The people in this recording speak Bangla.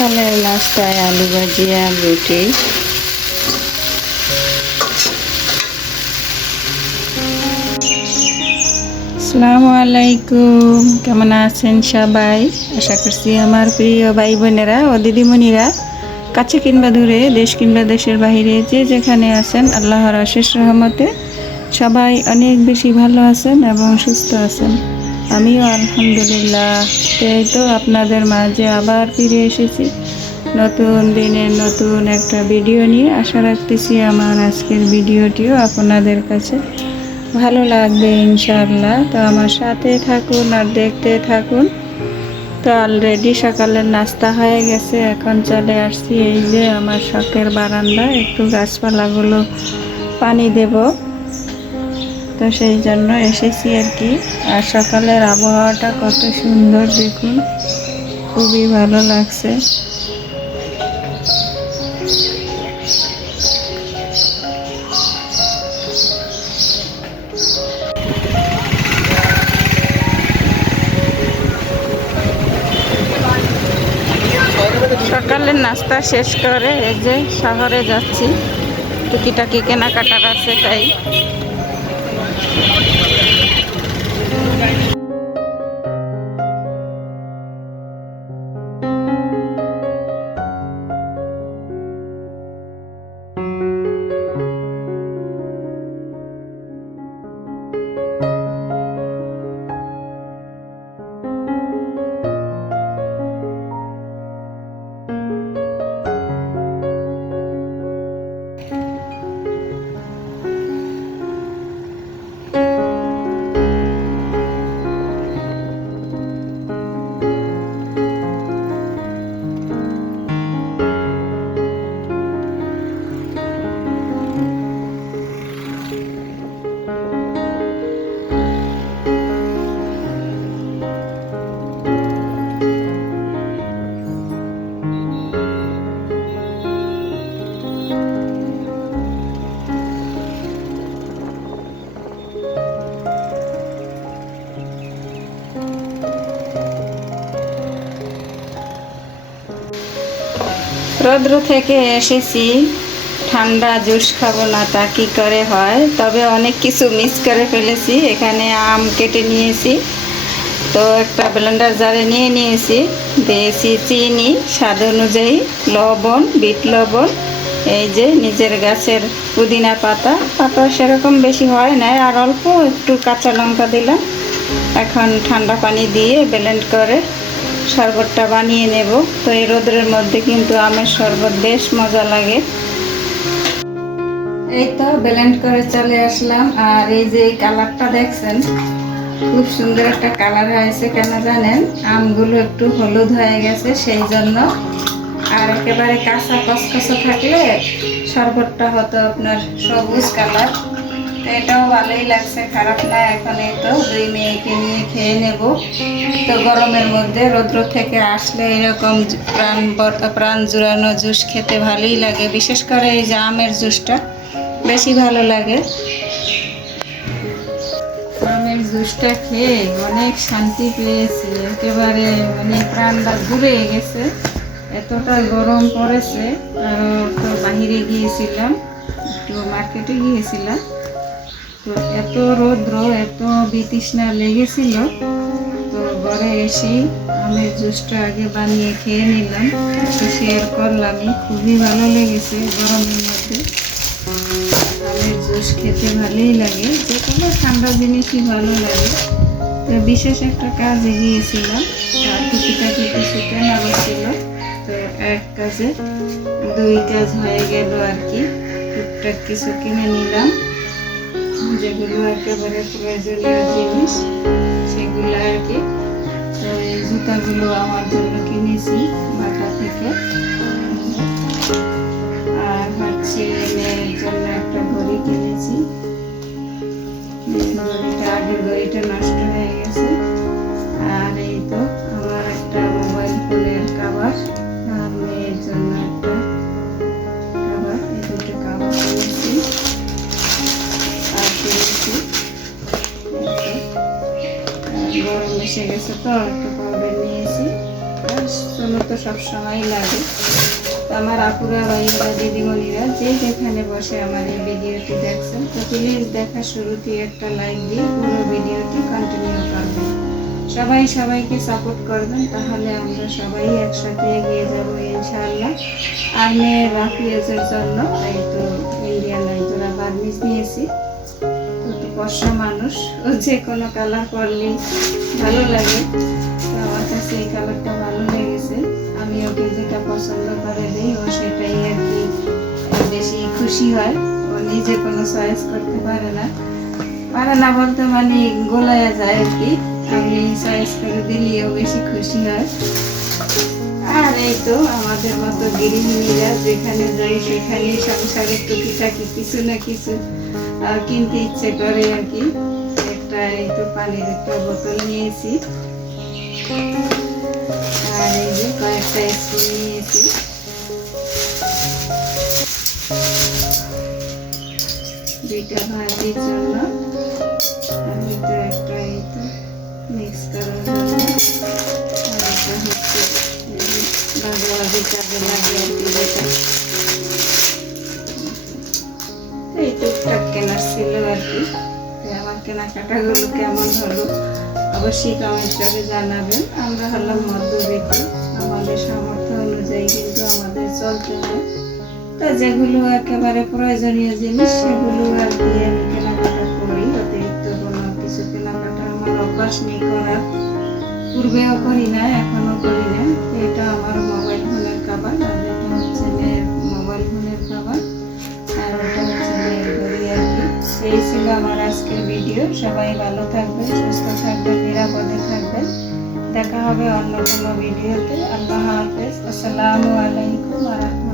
সকালের নাস্তায় আলু ভাজি আর রুটি। আসসালামু আলাইকুম, কেমন আছেন সবাই? আশা করছি আমার প্রিয় ভাই বোনেরা ও দিদিমণিরা কাছে কিংবা দূরে, দেশ কিংবা দেশের বাইরে যে যেখানে আছেন, আল্লাহর অশেষ রহমতে সবাই অনেক বেশি ভালো আছেন এবং সুস্থ আছেন। আমিও আলহামদুলিল্লাহ। তাই তো আপনাদের মাঝে আবার ফিরে এসেছি নতুন দিনের নতুন একটা ভিডিও নিয়ে। আশা রাখতেছি আমার আজকের ভিডিওটিও আপনাদের কাছে ভালো লাগবে ইনশাআল্লাহ। তো আমার সাথে থাকুন আর দেখতে থাকুন। তো অলরেডি সকালের নাস্তা হয়ে গেছে, এখন চলে আসছি এই যে আমার শখের বারান্দা, একটু গাছপালাগুলো পানি দেব, তো সেই জন্য এসেছি আর কি। আর সকালের আবহাওয়াটা কত সুন্দর দেখুন, খুবই ভালো লাগছে। সকালের নাস্তা শেষ করে এই যে শহরে যাচ্ছি, টুকিটাকি কেনাকাটার আছে তাই। রৌদ্র থেকে এসেছি, ঠান্ডা জুস খাবো না তা কি করে হয়, তবে অনেক কিছু মিস করে ফেলেছি। এখানে আম কেটে নিয়েছি, তো একটা ব্লেন্ডার জারে নিয়ে নিয়েছি, দিয়েছি চিনি স্বাদ অনুযায়ী, লবণ, বিট লবণ, এই যে নিজের গাছের পুদিনা পাতা, পাতা সেরকম বেশি হয় না, আর অল্প একটু কাঁচা লঙ্কা দিলাম। এখন ঠান্ডা পানি দিয়ে ব্লেন্ড করে শরবতটা বানিয়ে নেব। তো এই রোদের মধ্যে কিন্তু আমের শরবত বেশ মজা লাগে। এই তো ব্লেন্ড করে চলে আসলাম, আর এই যে কালারটা দেখছেন, খুব সুন্দর একটা কালার হয়েছে। কেন জানেন? আমগুলো একটু হলুদ হয়ে গেছে সেই জন্য। আর একেবারে কাঁচা কসকসা থাকলে শরবতটা হতো আপনার সবুজ কালার। এটাও ভালোই লাগছে, খারাপ না। এখন এই তো দুই মেয়েকে নিয়ে খেয়ে নেব। তো গরমের মধ্যে রৌদ্র থেকে আসলে এরকম প্রাণ জুড়ানো জুস খেতে ভালোই লাগে, বিশেষ করে এই যে আমের জুসটা বেশি ভালো লাগে। আমের জুসটা খেয়ে অনেক শান্তি পেয়েছি, একেবারে মানে প্রাণটা জুড়ে গেছে, এতটা গরম পড়েছে। আর তো বাহিরে গিয়েছিলাম, একটু মার্কেটে গিয়েছিলাম, তো এত রৌদ্র, এত বিতৃষ্ণা লেগেছিল। তো ঘরে এসে আমের জুসটা আগে বানিয়ে খেয়ে নিলাম, তো শেয়ার করলামই। খুবই ভালো লেগেছে গরমের মধ্যে আমের জুস খেতে ভালোই লাগে, যে কোনো ঠান্ডা জিনিসই ভালো লাগে। তো বিশেষ একটা কাজে গিয়েছিলাম, আর টুকিটাকি কিছু কেনা ছিল, তো এক কাজে দুই কাজ হয়ে গেল আর কি। টুকটাক কিছু কিনে নিলাম, যেগুলো একেবারে প্রয়োজনীয় জিনিস সেগুলো আর কি। তো এই জুতাগুলো আমার জন্য কিনেছি বাটা থেকে, আর হচ্ছে মেয়ের জন্য একটা ঘড়ি কিনেছি। ঘড়িটা, আগের ঘড়িটা নষ্ট হয়ে গেছে। আর এই তো আমার একটা মোবাইল ফোনের কভার, আর মেয়ের জন্য একটা কভার, এই দুটো কভার কিনেছি। আর কিনেছি গরম এসে গেছে তো একটু পাউডার নিয়েছি, রাখা, সোনো তো সবসময় লাগে। তো আমার আপুরা, ভাইয়েরা, দিদিমণিরা যে যেখানে বসে আমার এই ভিডিওটি দেখছেন, তো প্লিজ দেখা শুরুতে একটা লাইক দিয়ে পুরো ভিডিওটি কন্টিনিউ করবেন। সবাই সবাইকে সাপোর্ট করবেন, তাহলে আমরা সবাই একসাথে এগিয়ে যাবো ইনশাআল্লাহ। আর মেয়ের রাফিয়াজের জন্য এই তো ইন্ডিয়ান জোড়া বার্মিজ নিয়েছি। তো ফর্সা মানুষ, ও যে কোনো কালার পরলেই ভালো লাগে। তো আমার কাছে এই কালারটা ভালো লেগেছে, আমি ওকে যেটা পছন্দ করে দিই, ও সেটাই আর কি বেশি খুশি হয়। ও নিজে কোনো চয়েস করতে পারে না বলতে মানে গোলায়া যায় আর কি। আমি চয়েস করে দিলেও বেশি খুশি হয়। আর এই তো আমাদের মতো গৃহিণীরা যেখানে যাই সেখানেই সংসারের টুকিটাকি কিছু না কিছু কিনতে ইচ্ছে করে আর কি। একটা এই তো পানির একটা বোতল নিয়েছি, আর এই যে কয়েকটা স্পুন নিয়েছি। দুইটা ভাজির জন্য, আর তো একটা এই তো মিক্স করার জন্য, আর এটা হচ্ছে ভাজি কাজে লাগে আর কি। যেটা এই টুকটাক কেনার ছিল আর কি। আমার কেনাকাটাগুলো কেমন হলো অবশ্যই কমেন্ট করে জানাবেন। আমরা হলাম মধ্যবিত্ত, আমাদের সামর্থ্য অনুযায়ী কিন্তু আমাদের চলতে হয়। তা যেগুলো একেবারে প্রয়োজনীয় জিনিস সেগুলো আর কি আমি কেনাকাটা করি। অতিরিক্ত কোনো কিছু কেনাকাটা আমার অভ্যাস নেই করার, পূর্বেও করি না, এখনো করি না। এটা আমার মোবাইল ফোনের কভার, আর এটা হচ্ছে মেয়ের মোবাইল ফোনের কভার, আর এটা হচ্ছে মেয়ের ঘড়ি আর কি। এই ছিল আমার আজকের ভিডিও। সবাই ভালো থাকবেন, সুস্থ থাকবেন, নিরাপদে থাকবেন। দেখা হবে অন্য কোনো ভিডিওতে। আল্লাহ হাফেজ। আসসালামু আলাইকুম ওয়া রাহমাতুল্লাহ।